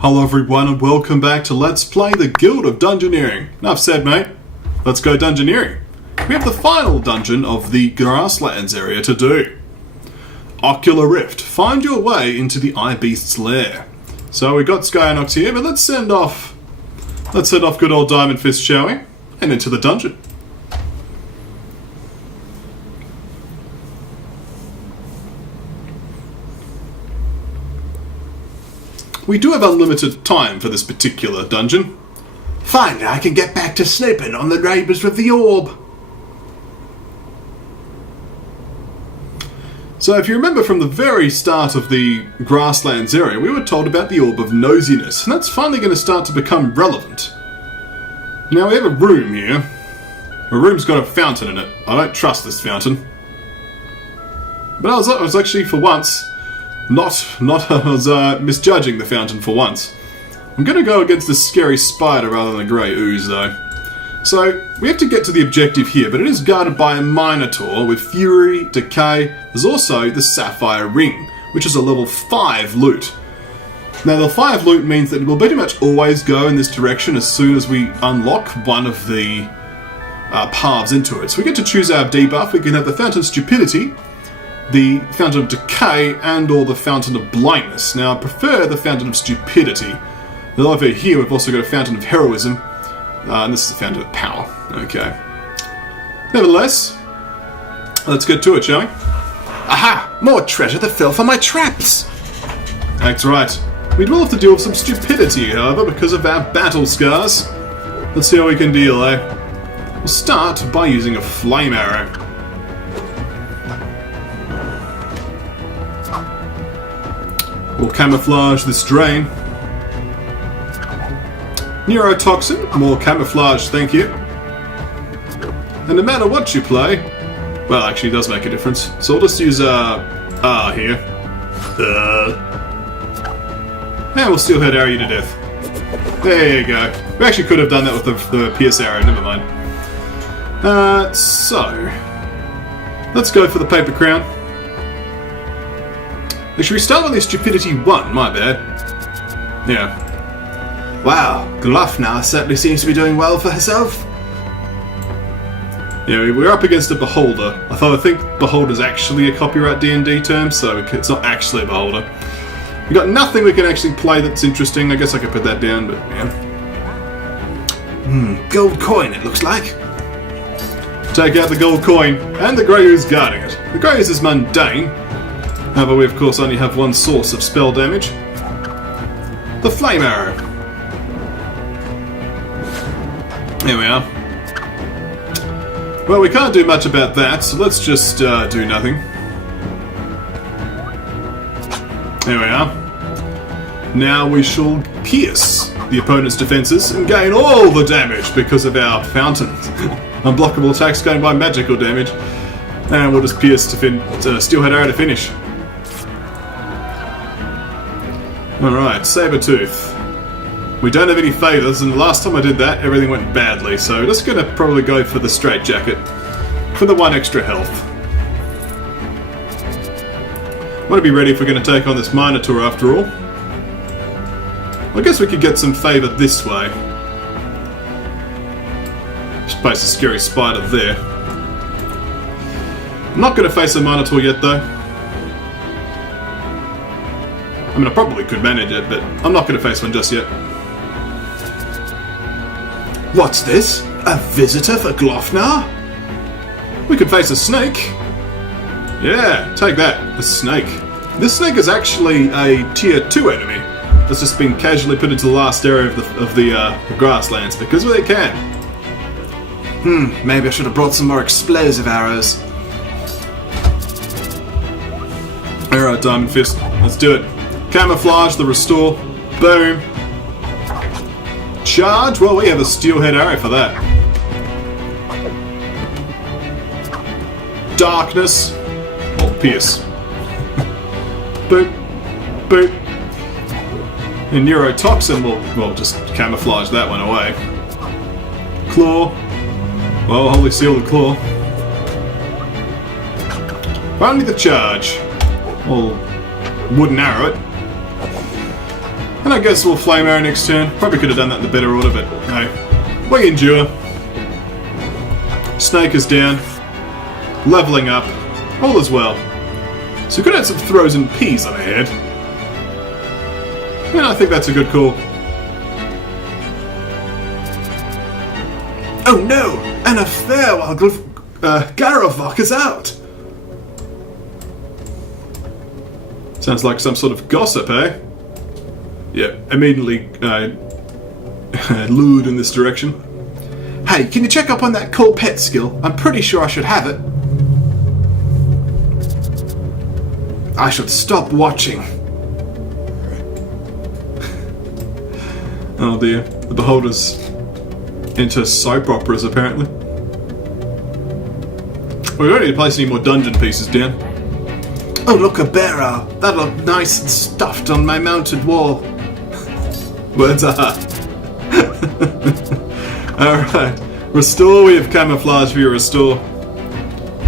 Hello everyone and welcome back to Let's Play the Guild of Dungeoneering. Enough said, mate. Let's go dungeoneering. We have the final dungeon of the Grasslands area to do. Ocular Rift. Find your way into the Eye Beast's lair. So we got Skynox here, but let's send off good old Diamond Fist, shall we? And into the dungeon. We do have unlimited time for this particular dungeon. Finally, I can get back to snipping on the neighbours with the orb. So if you remember from the very start of the Grasslands area, we were told about the Orb of Nosiness, and that's finally going to start to become relevant. Now we have a room here. A room's got a fountain in it. I don't trust this fountain. But I was actually, for once, I was misjudging the fountain for once. I'm going to go against the scary spider rather than the grey ooze, though. So, we have to get to the objective here, but it is guarded by a Minotaur with Fury, Decay. There's also the Sapphire Ring, which is a level 5 loot. Now, the 5 loot means that it will pretty much always go in this direction as soon as we unlock one of the paths into it. So we get to choose our debuff. We can have the Fountain of Stupidity, the Fountain of Decay, and or the Fountain of Blindness. Now, I prefer the Fountain of Stupidity. And over here, we've also got a Fountain of Heroism, and this is the Fountain of Power. Okay. Nevertheless, let's get to it, shall we? Aha! More treasure to fill for my traps! That's right. We will have to deal with some stupidity, however, because of our battle scars. Let's see how we can deal, eh? We'll start by using a flame arrow. We'll camouflage this drain. Neurotoxin, more camouflage, thank you. And no matter what you play, well, actually it does make a difference. So we'll just use R here. And we'll steelhead arrow you to death. There you go. We actually could have done that with the pierce arrow, never mind. So let's go for the paper crown. Should we start with the Stupidity 1? My bad. Yeah. Wow, Glufnar certainly seems to be doing well for herself. Yeah, we're up against a Beholder. I think Beholder's actually a copyright D&D term, so it's not actually a Beholder. We've got nothing we can actually play that's interesting. I guess I could put that down, but yeah. Gold coin, it looks like. Take out the gold coin, and the Grey Ooze guarding it. The Grey Ooze is mundane. However, we of course only have one source of spell damage. The Flame Arrow. Here we are. Well, we can't do much about that, so let's just do nothing. Here we are. Now we shall pierce the opponent's defences and gain all the damage because of our fountain. Unblockable attacks gained by magical damage. And we'll just pierce to Steelhead Arrow to finish. Alright, Sabertooth. We don't have any favours, and the last time I did that, everything went badly, so just gonna probably go for the Straitjacket for the 1 extra health. Want to be ready if we're going to take on this Minotaur after all. I guess we could get some favour this way. Just place a scary spider there. I'm not going to face a Minotaur yet though. I mean, I probably could manage it, but I'm not going to face one just yet. What's this? A visitor for Glufnar? We could face a snake. Yeah, take that. A snake. This snake is actually a tier 2 enemy that's just been casually put into the last area of the Grasslands because they can. Maybe I should have brought some more explosive arrows. Alright, Diamond Fist. Let's do it. Camouflage, the restore. Boom. Charge? Well, we have a Steelhead Arrow for that. Darkness. Or pierce. Boop. Boop. And Neurotoxin will just camouflage that one away. Claw. Well, Holy Seal the Claw. Finally the charge. We'll wooden arrow it. And I guess we'll Flame Arrow next turn. Probably could have done that in the better order, but hey. We endure. Snake is down. Leveling up. All is well. So we could have some throws and peas on ahead. And I think that's a good call. Oh no! An affair while Garovok is out! Sounds like some sort of gossip, eh? Yeah, immediately lured in this direction. Hey, can you check up on that cool pet skill? I'm pretty sure I should have it. I should stop watching. Oh dear, the beholders into soap operas apparently. We don't need to place any more dungeon pieces down. Oh look, a barrow. That looked nice and stuffed on my mounted wall. Words are. Alright. Restore, we have camouflage for your restore.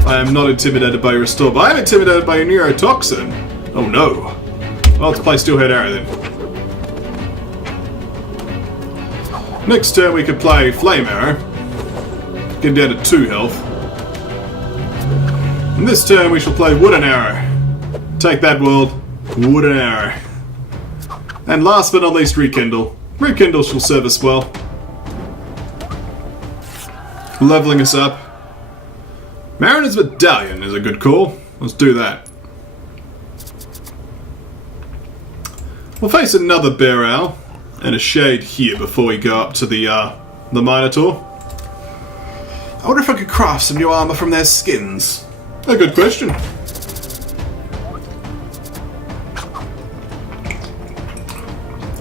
I am not intimidated by your restore, but I am intimidated by your neurotoxin. Oh no. Well, let's play Steelhead Arrow then. Next turn we could play Flame Arrow. Get down to 2 health. And this turn we shall play Wooden Arrow. Take that, world. Wooden Arrow. And last but not least, Rekindle. Rekindle shall serve us well. Leveling us up. Mariner's Medallion is a good call. Let's do that. We'll face another Bear Owl and a Shade here before we go up to the Minotaur. I wonder if I could craft some new armor from their skins. A good question.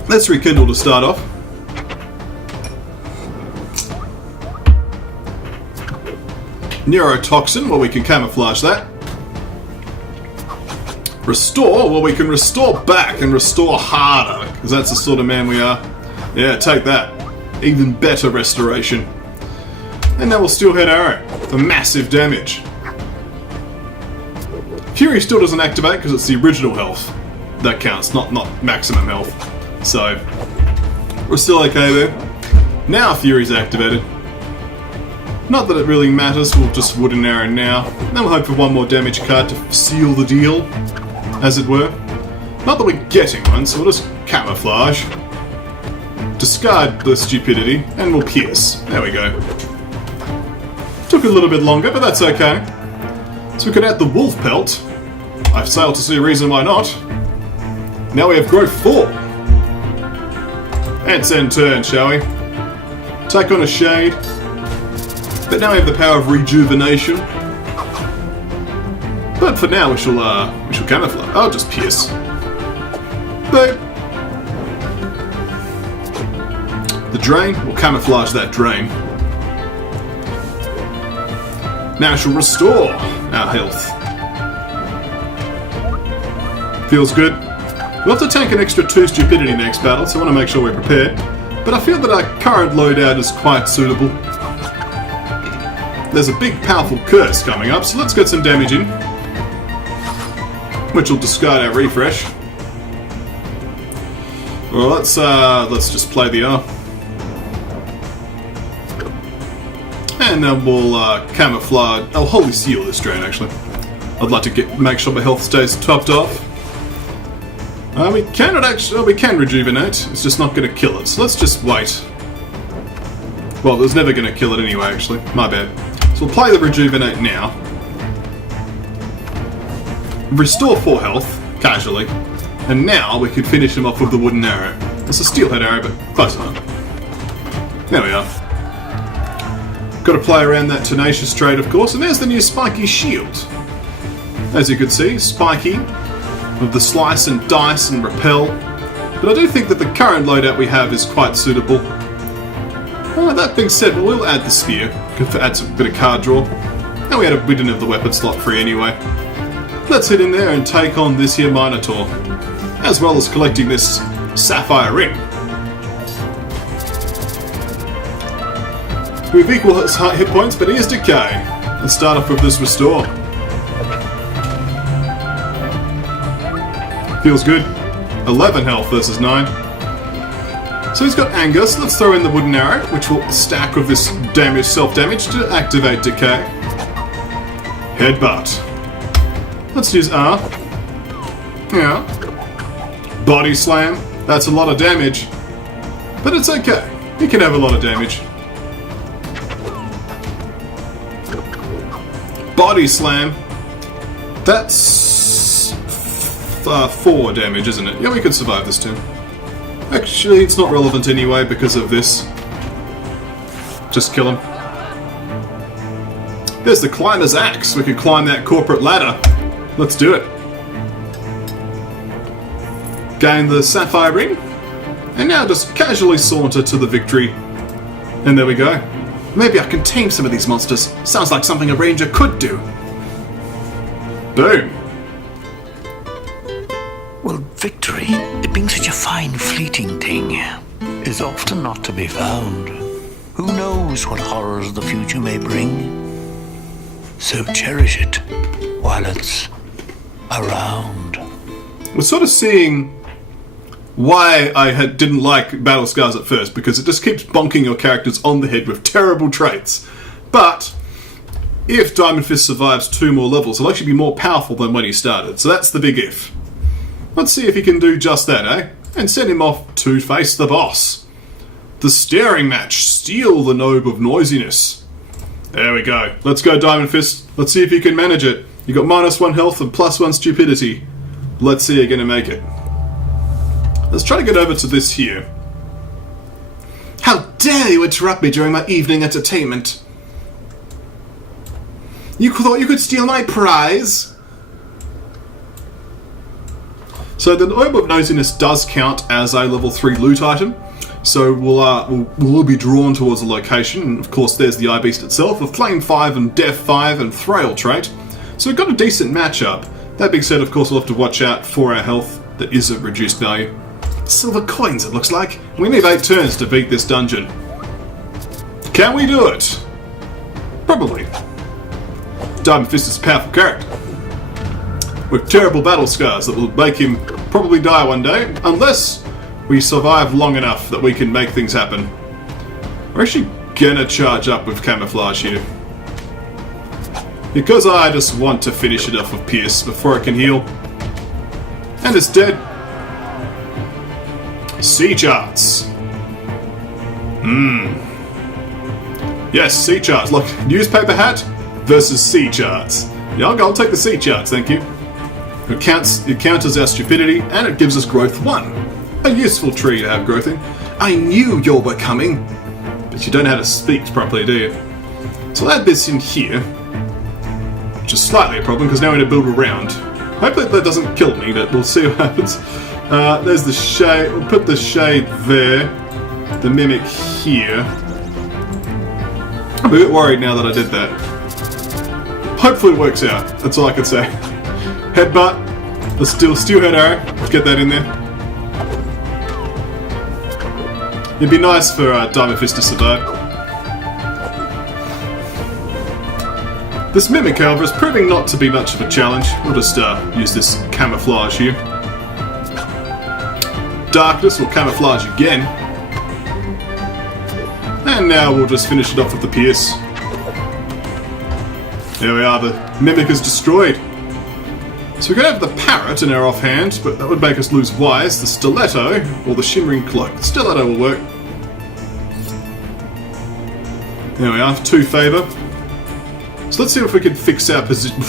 Let's Rekindle to start off. Neurotoxin, well, we can camouflage that. Restore, well, we can restore back and restore harder, because that's the sort of man we are. Yeah, take that. Even better restoration. And now we'll Steelhead Arrow for massive damage. Fury still doesn't activate because it's the original health. That counts, not maximum health. So, we're still okay there. Now Fury's activated. Not that it really matters, we'll just Wooden Arrow now. Then we'll hope for one more damage card to seal the deal, as it were. Not that we're getting one, so we'll just camouflage. Discard the stupidity, and we'll pierce. There we go. Took a little bit longer, but that's okay. So we could add the Wolf Pelt. I fail to see a reason why not. Now we have Growth 4. Let's end turn, shall we? Take on a Shade. But now we have the power of Rejuvenation. But for now we shall camouflage. I'll just pierce. Boom. The Drain, we'll camouflage that Drain. Now she'll restore our health. Feels good. We'll have to tank an extra 2 stupidity next battle, so I want to make sure we're prepared. But I feel that our current loadout is quite suitable. There's a big powerful curse coming up, so let's get some damage in. Which will discard our refresh. Well, let's just play the R. And then we'll camouflage. Oh, Holy Seal this drain actually. I'd like to make sure my health stays topped off. We cannot actually. We can rejuvenate. It's just not going to kill it. So let's just wait. Well, it was never going to kill it anyway. Actually, my bad. So we'll play the rejuvenate now. Restore 4 health casually, and now we could finish him off with the Wooden Arrow. It's a Steelhead Arrow, but close enough. There we are. Got to play around that Tenacious trait, of course, and there's the new Spiky Shield. As you can see, spiky, with the Slice and Dice and Repel. But I do think that the current loadout we have is quite suitable. That being said, we'll add the Spear, add some bit of card draw. And we didn't have the weapon slot free anyway. Let's hit in there and take on this here Minotaur, as well as collecting this Sapphire Ring. We have equal hit points, but he is Decay. Let's start off with this Restore. Feels good. 11 health versus 9. So he's got anger, so let's throw in the wooden arrow, which will stack with this damage, self-damage to activate decay. Headbutt. Let's use R. Yeah. Body slam. That's a lot of damage. But it's okay. He can have a lot of damage. Body slam. That's 4 damage, isn't it? Yeah, we could survive this turn. Actually, it's not relevant anyway because of this. Just kill him. There's the climber's axe. We could climb that corporate ladder. Let's do it. Gain the sapphire ring. And now just casually saunter to the victory. And there we go. Maybe I can tame some of these monsters. Sounds like something a ranger could do. Boom. Well, victory, it being such a fine, fleeting thing, is often not to be found. Who knows what horrors the future may bring? So cherish it while it's around. We're sort of seeing why I didn't like Battle Scars at first, because it just keeps bonking your characters on the head with terrible traits. But if Diamond Fist survives 2 more levels, he'll actually be more powerful than when he started. So that's the big if. Let's see if he can do just that, eh? And send him off to face the boss. The staring match. Steal the Nobe of Noisiness. There we go. Let's go, Diamond Fist. Let's see if you can manage it. You got -1 health and +1 stupidity. Let's see you're going to make it. Let's try to get over to this here. How dare you interrupt me during my evening entertainment? You thought you could steal my prize? So the Orb of Nosiness does count as a level 3 loot item. So we'll be drawn towards a location. And of course there's the Eye Beast itself with Flame 5 and Death 5 and Thrail trait. So we've got a decent matchup. That being said, of course, we'll have to watch out for our health that is at reduced value. Silver coins, it looks like. We need 8 turns to beat this dungeon. Can we do it? Probably. Diamond Fist is a powerful character with terrible battle scars that will make him probably die one day, unless we survive long enough that we can make things happen. We're actually gonna charge up with camouflage here, because I just want to finish it off with Pierce before it can heal. And it's dead. Sea charts. Yes, sea charts. Look, newspaper hat versus sea charts. Yeah, I'll take the sea charts, thank you. It counters our stupidity, and it gives us growth 1. A useful tree to have growth in. I knew you were coming. But you don't know how to speak properly, do you? So I'll add this in here. Which is slightly a problem, because now we're going to build around. Hopefully that doesn't kill me, but we'll see what happens. There's the shade. We'll put the shade there. The mimic here. I'm a bit worried now that I did that. Hopefully it works out. That's all I can say. Headbutt. Let's do a steel head arrow. Let's get that in there. It'd be nice for Diamond Fist to survive. This mimic, however, is proving not to be much of a challenge. We'll just use this camouflage here. Darkness will camouflage again. And now we'll just finish it off with the Pierce. There we are, the mimic is destroyed. So we could have the parrot in our offhand, but that would make us lose wise, the stiletto, or the shimmering cloak. The stiletto will work. There we are, 2 favour. So let's see if we can fix our position.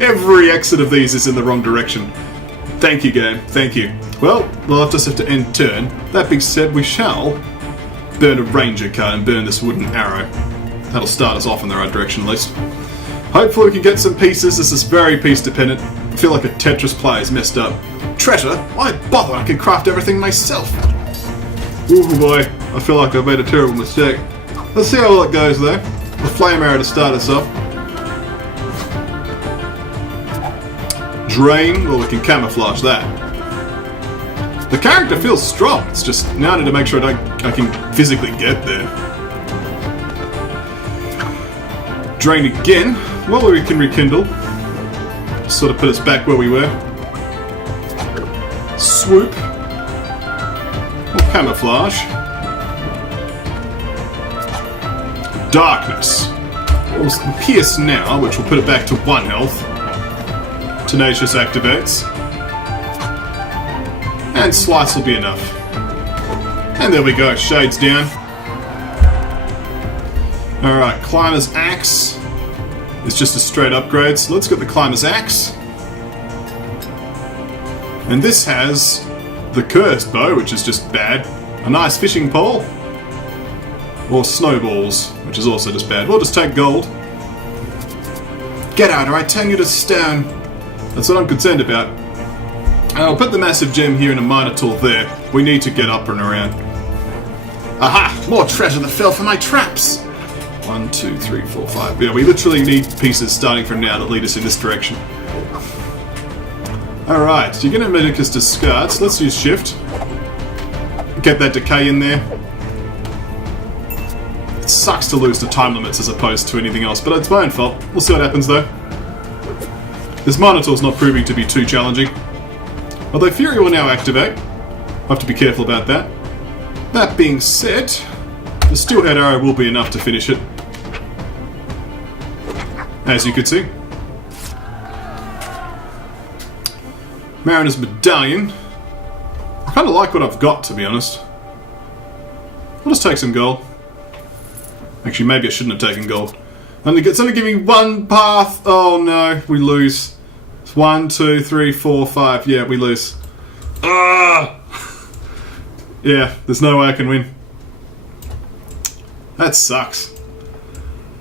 Every exit of these is in the wrong direction. Thank you, game. Thank you. Well, we'll just have to end turn. That being said, we shall burn a ranger card and burn this wooden arrow. That'll start us off in the right direction, at least. Hopefully we can get some pieces. This is very piece dependent. I feel like a Tetris player is messed up. Treasure? Why bother? I can craft everything myself. Ooh boy, I feel like I've made a terrible mistake. Let's see how well it goes though. The flame arrow to start us off. Drain, well we can camouflage that. The character feels strong, it's just now I need to make sure I can physically get there. Drain again. Well, we can rekindle. Sort of put us back where we were. Swoop. We'll Camouflage. Darkness. We'll pierce now, which will put it back to 1 health. Tenacious activates. And Slice will be enough. And there we go, shades down. Alright, Climber's Axe is just a straight upgrade, so let's get the Climber's Axe. And this has the Cursed Bow, which is just bad. A nice fishing pole. Or snowballs, which is also just bad. We'll just take gold. Get out or I turn you to stone. That's what I'm concerned about. I'll put the massive gem here and a minor tool there. We need to get up and around. Aha! More treasure that fell for my traps! 1, 2, 3, 4, 5. Yeah, we literally need pieces starting from now that lead us in this direction. Alright, you're going to Medicus discards. Let's use shift. Get that decay in there. It sucks to lose to time limits as opposed to anything else, but it's my own fault. We'll see what happens though. This Minotaur's not proving to be too challenging. Although Fury will now activate. I'll have to be careful about that. That being said, the Steelhead Arrow will be enough to finish it. As you could see. Mariner's Medallion. I kind of like what I've got, to be honest. I'll just take some gold. Actually, maybe I shouldn't have taken gold. It's only giving me 1 path. Oh no, we lose. It's 1, 2, 3, 4, 5. Yeah, we lose. Ah! Yeah, there's no way I can win. That sucks.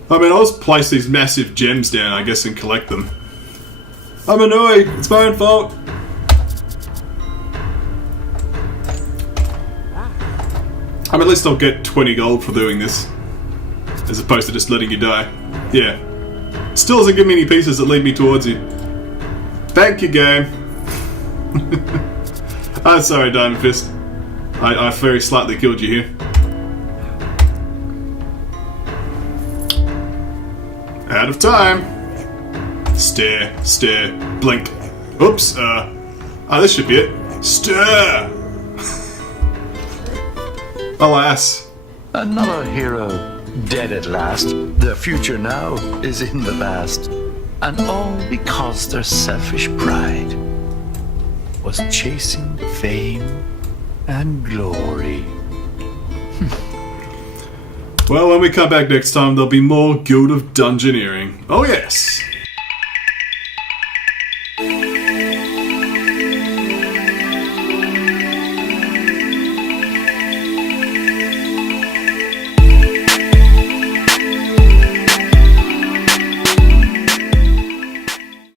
I mean, I'll just place these massive gems down, I guess, and collect them. I'm annoyed. It's my own fault. I mean, at least I'll get 20 gold for doing this. As opposed to just letting you die. Yeah. Still doesn't give me any pieces that lead me towards you. Thank you, game. I'm sorry, Diamond Fist. I very slightly killed you here. Out of time. Stare, stare, blink. Oops, this should be it. Stir! Alas. Another hero dead at last. Their future now is in the past. And all because their selfish pride was chasing fame and glory. Well, when we come back next time, there'll be more Guild of Dungeoneering. Oh yes!